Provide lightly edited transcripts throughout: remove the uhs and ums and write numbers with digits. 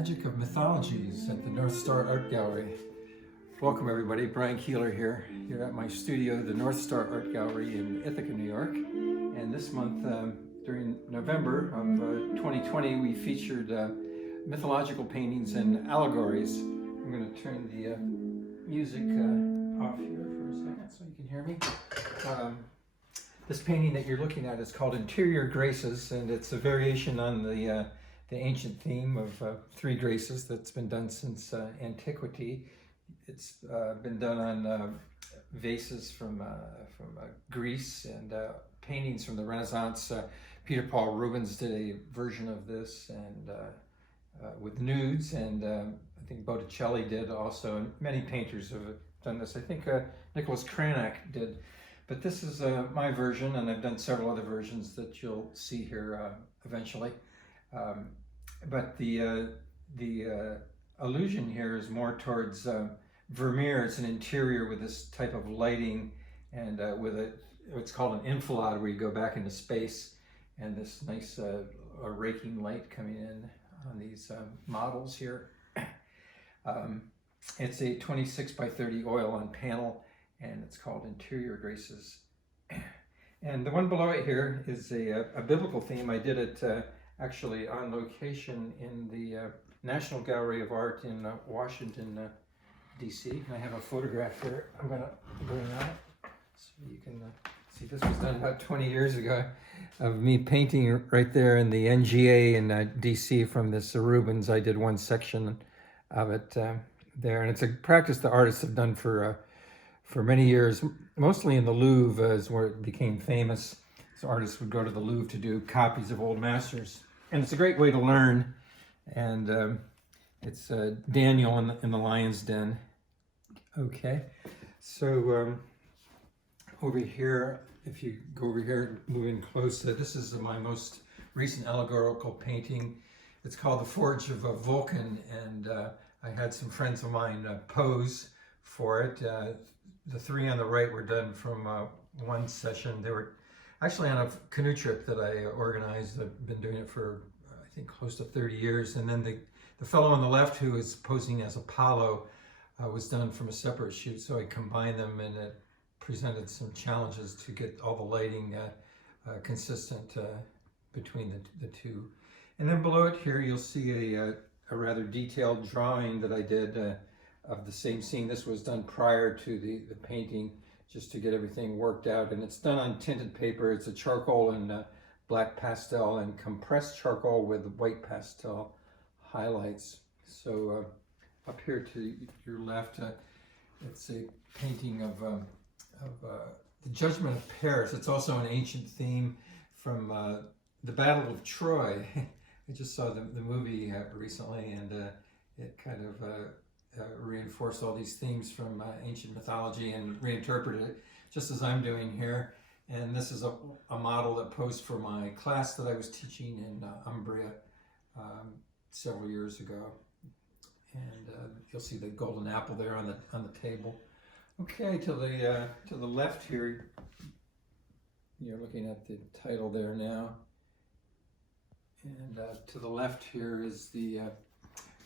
Magic of Mythologies at the North Star Art Gallery. Welcome everybody, Brian Keeler here at my studio, the North Star Art Gallery in Ithaca, New York. And this month, during November of 2020, we featured mythological paintings and allegories. I'm going to turn the music off here for a second so you can hear me. This painting that you're looking at is called Interior Graces, and it's a variation on the ancient theme of three graces that's been done since antiquity. It's been done on vases from Greece and paintings from the Renaissance. Peter Paul Rubens did a version of this, and with nudes, and I think Botticelli did also, and many painters have done this. I think Nicholas Cranach did. But this is my version, and I've done several other versions that you'll see here eventually. But the allusion here is more towards Vermeer. It's an interior with this type of lighting, and with what's called an enfilade, where you go back into space, and this nice raking light coming in on these models here. It's a 26 by 30 oil on panel, and it's called Interior Graces. And the one below it here is a biblical theme. I did it actually on location in the National Gallery of Art in Washington, D.C. I have a photograph here I'm going to bring out so you can see. This was done about 20 years ago of me painting right there in the NGA in D.C. from this Rubens. I did one section of it there, and it's a practice the artists have done for many years, mostly in the Louvre is where it became famous. So artists would go to the Louvre to do copies of old masters. And it's a great way to learn. And it's Daniel in the Lion's Den. Okay, so over here, if you go over here, moving close, this is my most recent allegorical painting. It's called The Forge of Vulcan, and I had some friends of mine pose for it. The three on the right were done from one session. They were actually on a canoe trip that I organized. I've been doing it for, I think, close to 30 years. And then the fellow on the left, who is posing as Apollo, was done from a separate shoot. So I combined them, and it presented some challenges to get all the lighting consistent between the two. And then below it here, you'll see a rather detailed drawing that I did of the same scene. This was done prior to the painting, just to get everything worked out. And it's done on tinted paper. It's a charcoal and black pastel, and compressed charcoal with white pastel highlights. So up here to your left, it's a painting of the Judgment of Paris. It's also an ancient theme from the Battle of Troy. I just saw the movie recently, and it kind of reinforced all these themes from ancient mythology and reinterpreted it, just as I'm doing here. And this is a model that posed for my class that I was teaching in Umbria several years ago. And you'll see the golden apple there on the table. Okay, to the left here, you're looking at the title there now. And to the left here is the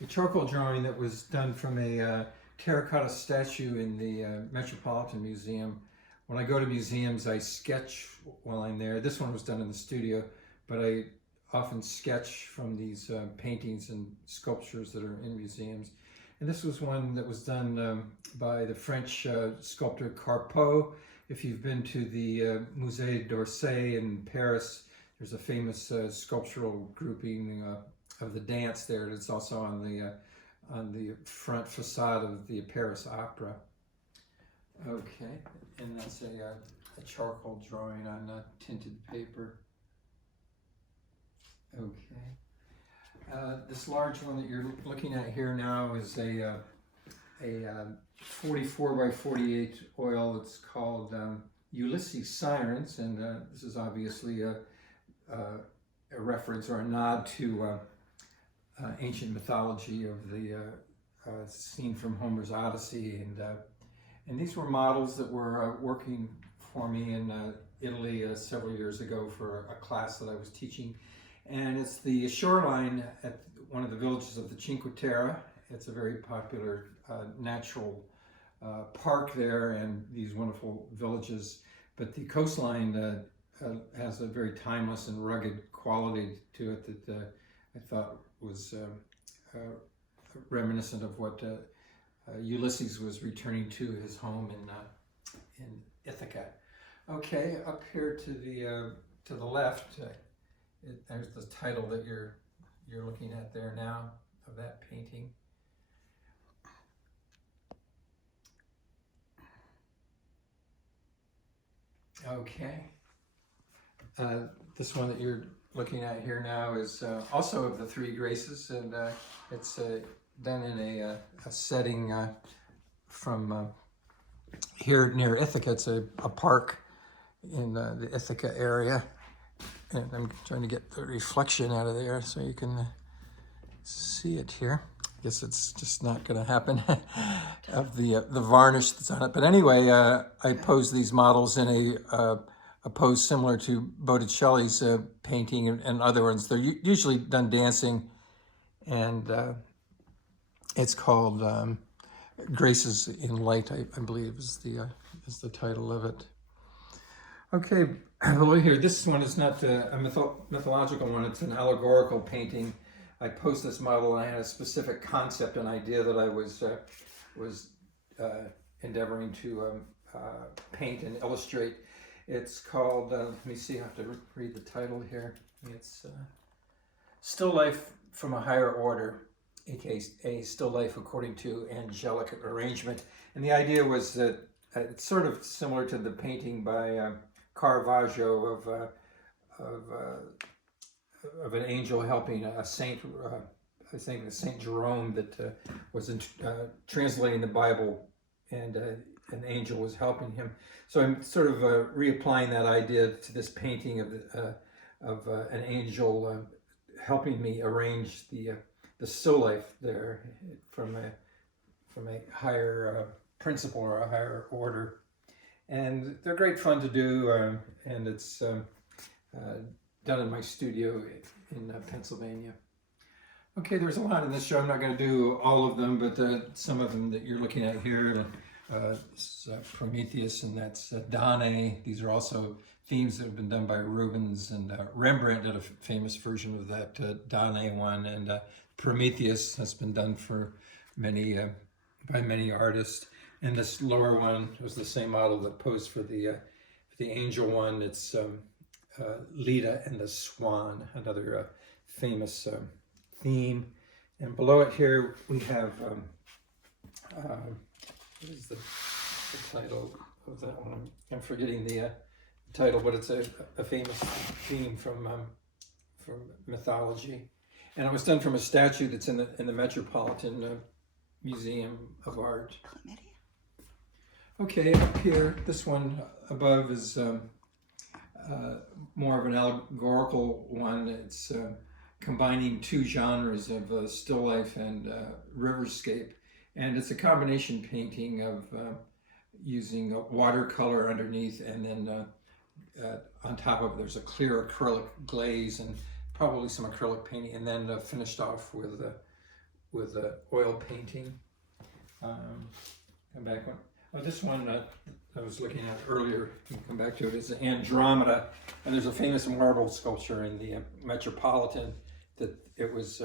charcoal drawing that was done from a terracotta statue in the Metropolitan Museum. When I go to museums, I sketch while I'm there. This one was done in the studio, but I often sketch from these paintings and sculptures that are in museums. And this was one that was done by the French sculptor Carpeaux. If you've been to the Musée d'Orsay in Paris, there's a famous sculptural grouping of the dance there. It's also on the front facade of the Paris Opera. Okay, and that's a charcoal drawing on tinted paper. Okay, this large one that you're looking at here now is a 44 by 48 oil. It's called Ulysses Sirens, and this is obviously a reference or a nod to ancient mythology of the scene from Homer's Odyssey, and these were models that were working for me in Italy several years ago for a class that I was teaching, and it's the shoreline at one of the villages of the Cinque Terre. It's a very popular natural park there, and these wonderful villages. But the coastline has a very timeless and rugged quality to it that I thought was reminiscent of what Ulysses was returning to his home in Ithaca. Okay, up here to the left, there's the title that you're looking at there now of that painting. Okay. This one that you're looking at here now is also of the Three Graces, and it's done in a setting from here near Ithaca. It's a park in the Ithaca area, and I'm trying to get the reflection out of there so you can see it here. I guess it's just not going to happen of the varnish that's on it. But anyway, I posed these models in a pose similar to Botticelli's painting and other ones. They're usually done dancing, and it's called Graces in Light, I believe is the title of it. Okay, below here, this one is not a mythological one, it's an allegorical painting. I posed this model and I had a specific concept and idea that I was endeavoring to paint and illustrate. It's called, let me see, I have to read the title here. It's Still Life from a Higher Order, aka a still life according to angelic arrangement. And the idea was that it's sort of similar to the painting by Caravaggio of an angel helping a saint, I think Saint Jerome, that was translating the Bible, and an angel was helping him. So I'm sort of reapplying that idea to this painting of an angel helping me arrange the still life there from a higher principle or a higher order. And they're great fun to do, and it's done in my studio in Pennsylvania. Okay, there's a lot in this show. I'm not going to do all of them, but some of them that you're looking at here, Prometheus, and that's Danae. These are also themes that have been done by Rubens, and Rembrandt did a famous version of that Danae one, and Prometheus has been done for by many artists. And this lower one was the same model that posed for the angel one. It's Leda and the Swan, another famous theme. And below it here we have what is the title of that one? I'm forgetting the title, but it's a famous theme from mythology. And it was done from a statue that's in the Metropolitan Museum of Art. Okay, up here, this one above is more of an allegorical one. It's combining two genres of still life and riverscape. And it's a combination painting of using watercolor underneath, and then on top of it, there's a clear acrylic glaze and probably some acrylic painting, and then finished off with oil painting. Come back one. This one I was looking at earlier, you can come back to it, is Andromeda. And there's a famous marble sculpture in the Metropolitan that it was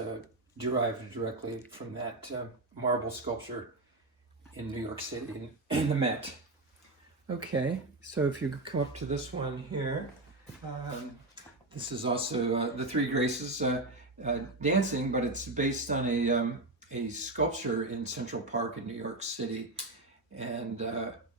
derived directly from that marble sculpture in New York City, in the Met. Okay, so if you come up to this one here, this is also the Three Graces dancing, but it's based on a sculpture in Central Park in New York City. And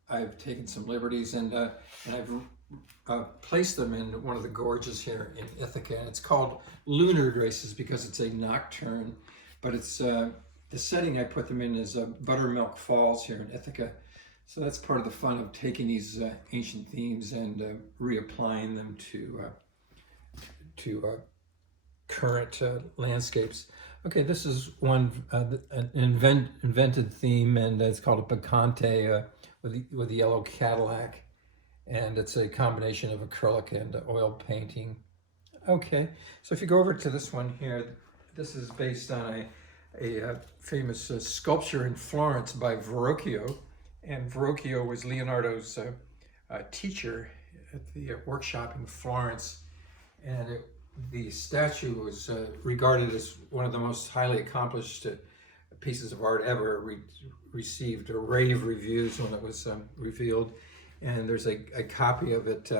I've taken some liberties, and I've placed them in one of the gorges here in Ithaca. And it's called Lunar Graces because it's a nocturne, but it's the setting I put them in is Buttermilk Falls here in Ithaca. So that's part of the fun of taking these ancient themes and reapplying them to current landscapes. Okay, this is one an invented theme, and it's called a Bacchante with the yellow Cadillac, and it's a combination of acrylic and oil painting. Okay, so if you go over to this one here, This is based on a famous sculpture in Florence by Verrocchio. And Verrocchio was Leonardo's teacher at the workshop in Florence. And the statue was regarded as one of the most highly accomplished pieces of art ever. Received rave reviews when it was revealed. And there's a copy of it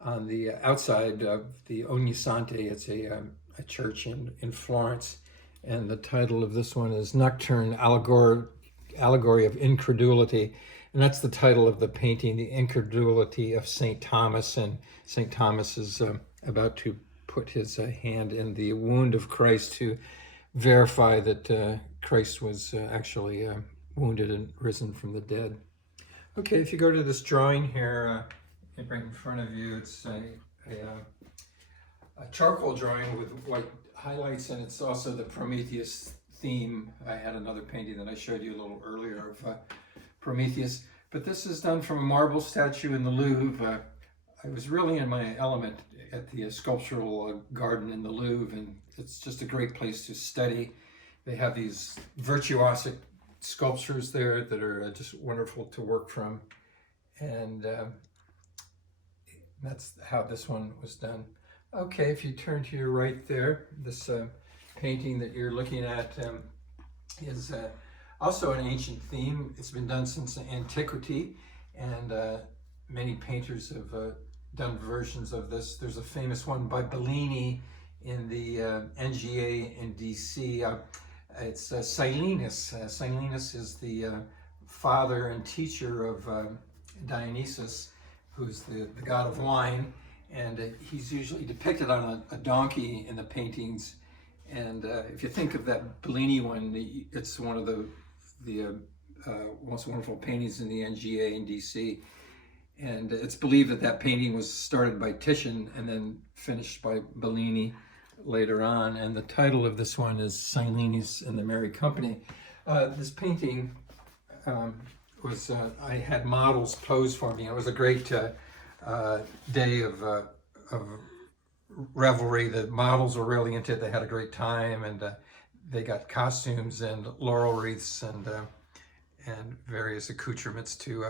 on the outside of the Ognissanti. It's a church in Florence. And the title of this one is Nocturne Allegory of Incredulity. And that's the title of the painting, The Incredulity of St. Thomas. And St. Thomas is about to put his hand in the wound of Christ to verify that Christ was actually wounded and risen from the dead. Okay, if you go to this drawing here, right in front of you, it's a charcoal drawing with white highlights, and it's also the Prometheus theme. I had another painting that I showed you a little earlier of Prometheus, but this is done from a marble statue in the Louvre. I was really in my element at the sculptural garden in the Louvre, and it's just a great place to study. They have these virtuosic sculptures there that are just wonderful to work from, and that's how this one was done. Okay, if you turn to your right there, this painting that you're looking at is also an ancient theme. It's been done since antiquity, and many painters have done versions of this. There's a famous one by Bellini in the NGA in DC. It's Cylinis. Cylinis is the father and teacher of Dionysus, who's the god of wine, and he's usually depicted on a donkey in the paintings. And if you think of that Bellini one, it's one of the most wonderful paintings in the NGA in DC. And it's believed that that painting was started by Titian and then finished by Bellini later on. And the title of this one is Cylinis and the Merry Company. This painting was, I had models pose for me. It was a great day of revelry. The models were really into it. They had a great time, and they got costumes and laurel wreaths and various accoutrements to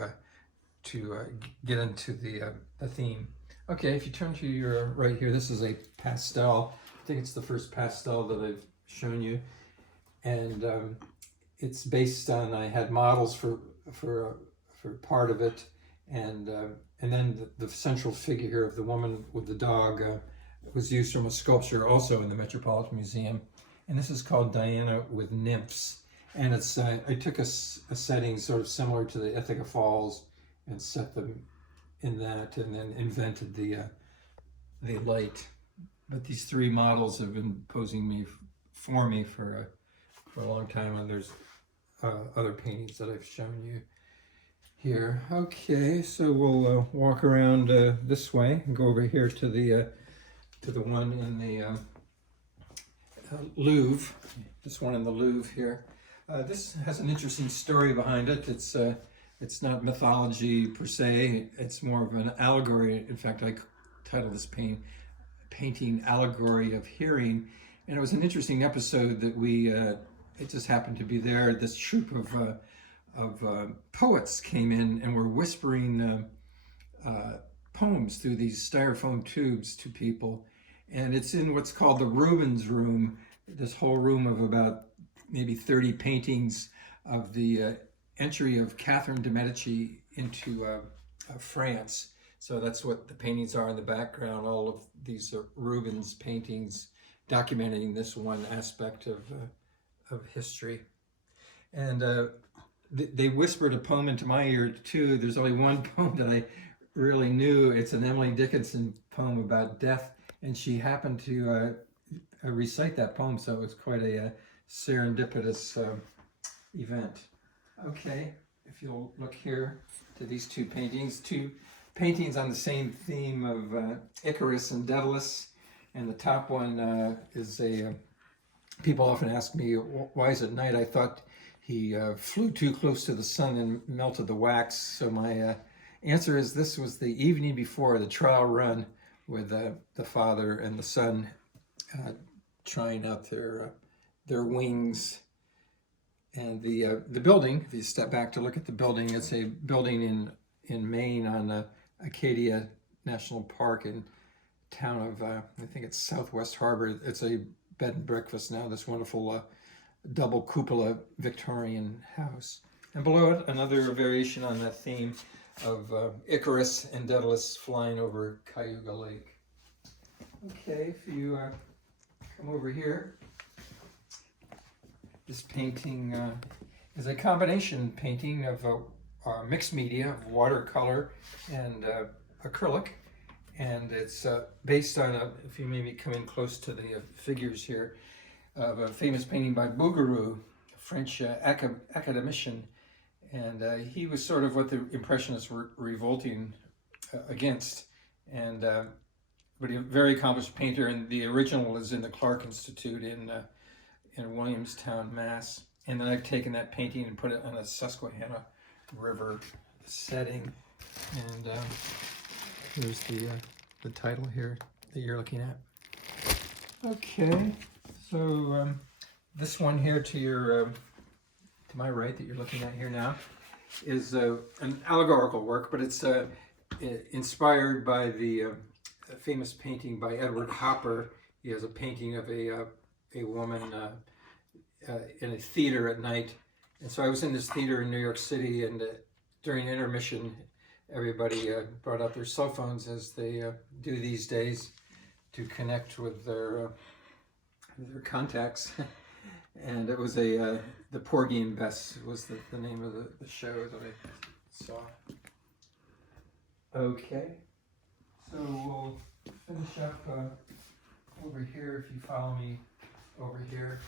get into the theme. Okay, if you turn to your right here, this is a pastel. I think it's the first pastel that I've shown you, and it's based on, I had models for part of it, and then the central figure here of the woman with the dog was used from a sculpture also in the Metropolitan Museum, and this is called Diana with Nymphs, and it's I took a setting sort of similar to the Ithaca Falls and set them in that, and then invented the light. But these three models have been posing for me for a long time, and there's other paintings that I've shown you here. Okay, so we'll walk around this way and go over here to the one in the Louvre. This one in the Louvre here. This has an interesting story behind it. It's not mythology per se. It's more of an allegory. In fact, I titled this painting Allegory of Hearing, and it was an interesting episode that it just happened to be there. This troupe of poets came in and were whispering poems through these styrofoam tubes to people, and it's in what's called the Rubens room, this whole room of about maybe 30 paintings of the entry of Catherine de' Medici into France. So that's what the paintings are in the background, all of these Rubens paintings documenting this one aspect of history. And they whispered a poem into my ear too. There's only one poem that I really knew. It's an Emily Dickinson poem about death, and she happened to recite that poem, so it was quite a serendipitous event. Okay, if you'll look here to these two paintings on the same theme of Icarus and Daedalus, and the top one is people often ask me, why is it night? I thought he flew too close to the sun and melted the wax. So my answer is this was the evening before the trial run with the father and the son trying out their wings. And the building, if you step back to look at the building, it's a building in Maine on Acadia National Park in town of, I think it's Southwest Harbor. It's a bed and breakfast now, this wonderful double cupola Victorian house. And below it, another variation on that theme of Icarus and Daedalus flying over Cayuga Lake. Okay, if you come over here, this painting is a combination painting of mixed media, of watercolor and acrylic. And it's based on, if you maybe come in close to the figures here, of a famous painting by Bouguereau, a French academician. And he was sort of what the Impressionists were revolting against. And but a very accomplished painter, and the original is in the Clark Institute in Williamstown, Mass. And then I've taken that painting and put it on a Susquehanna River setting. And here's the title here that you're looking at. Okay, so this one here to your to my right that you're looking at here now is an allegorical work, but it's inspired by the famous painting by Edward Hopper. He has a painting of a woman in a theater at night. And so I was in this theater in New York City, and during intermission, everybody brought out their cell phones, as they do these days, to connect with their contacts. And it was the Porgy and Bess was the name of the show that I saw. Okay, so we'll finish up over here, if you follow me over here.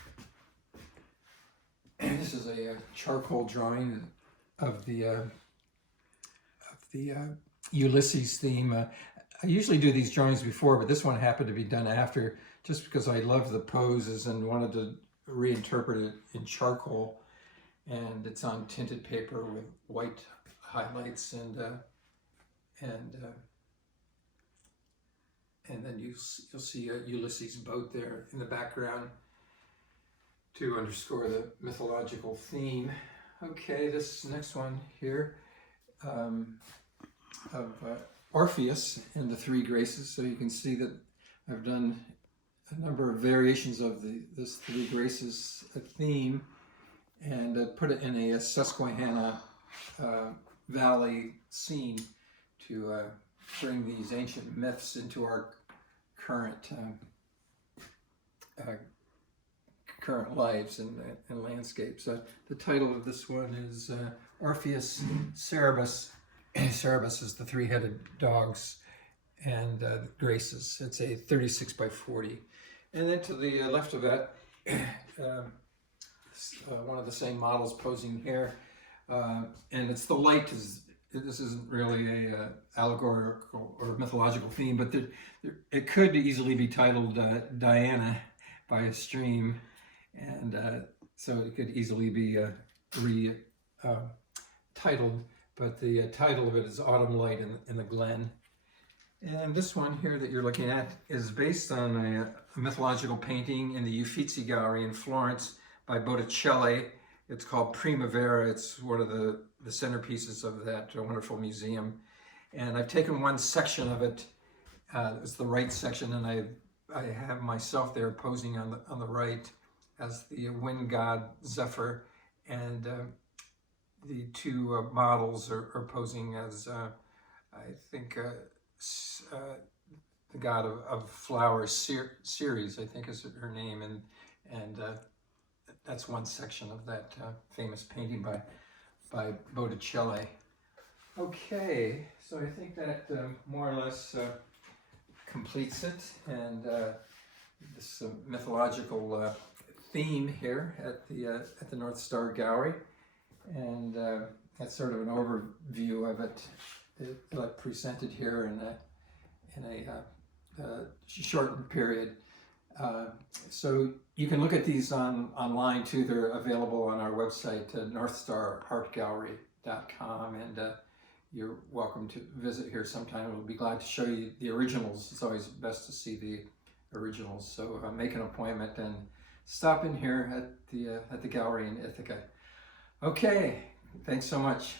And this is a charcoal drawing of the Ulysses theme. I usually do these drawings before, but this one happened to be done after, just because I love the poses and wanted to reinterpret it in charcoal. And it's on tinted paper with white highlights, and then you'll see a Ulysses boat there in the background to underscore the mythological theme. Okay, this next one here of Orpheus and the Three Graces. So you can see that I've done a number of variations of this Three Graces theme, and put it in a Susquehanna Valley scene to bring these ancient myths into our current lives and landscapes. The title of this one is Orpheus Cerberus. Cerberus is the three-headed dogs, and Graces. It's a 36 by 40. And then to the left of that, one of the same models posing here, and it's the light. This isn't really a allegorical or mythological theme, but it could easily be titled Diana by a Stream, and so it could easily be titled, but the title of it is Autumn Light in the Glen. And this one here that you're looking at is based on a mythological painting in the Uffizi Gallery in Florence by Botticelli. It's called Primavera. It's one of the centerpieces of that wonderful museum. And I've taken one section of it. It's the right section, and I have myself there posing on the right as the wind god Zephyr, and the two models are posing as I think the god of flowers, Ceres, I think is her name, and that's one section of that famous painting by Botticelli. Okay, so I think that more or less completes it, and this mythological theme here at the North Star Gallery, and that's sort of an overview of it presented here in a shortened period. So you can look at these online too. They're available on our website, northstarartgallery.com, and you're welcome to visit here sometime. We'll be glad to show you the originals. It's always best to see the originals. So make an appointment and stop in here at the gallery in Ithaca. Okay, thanks so much.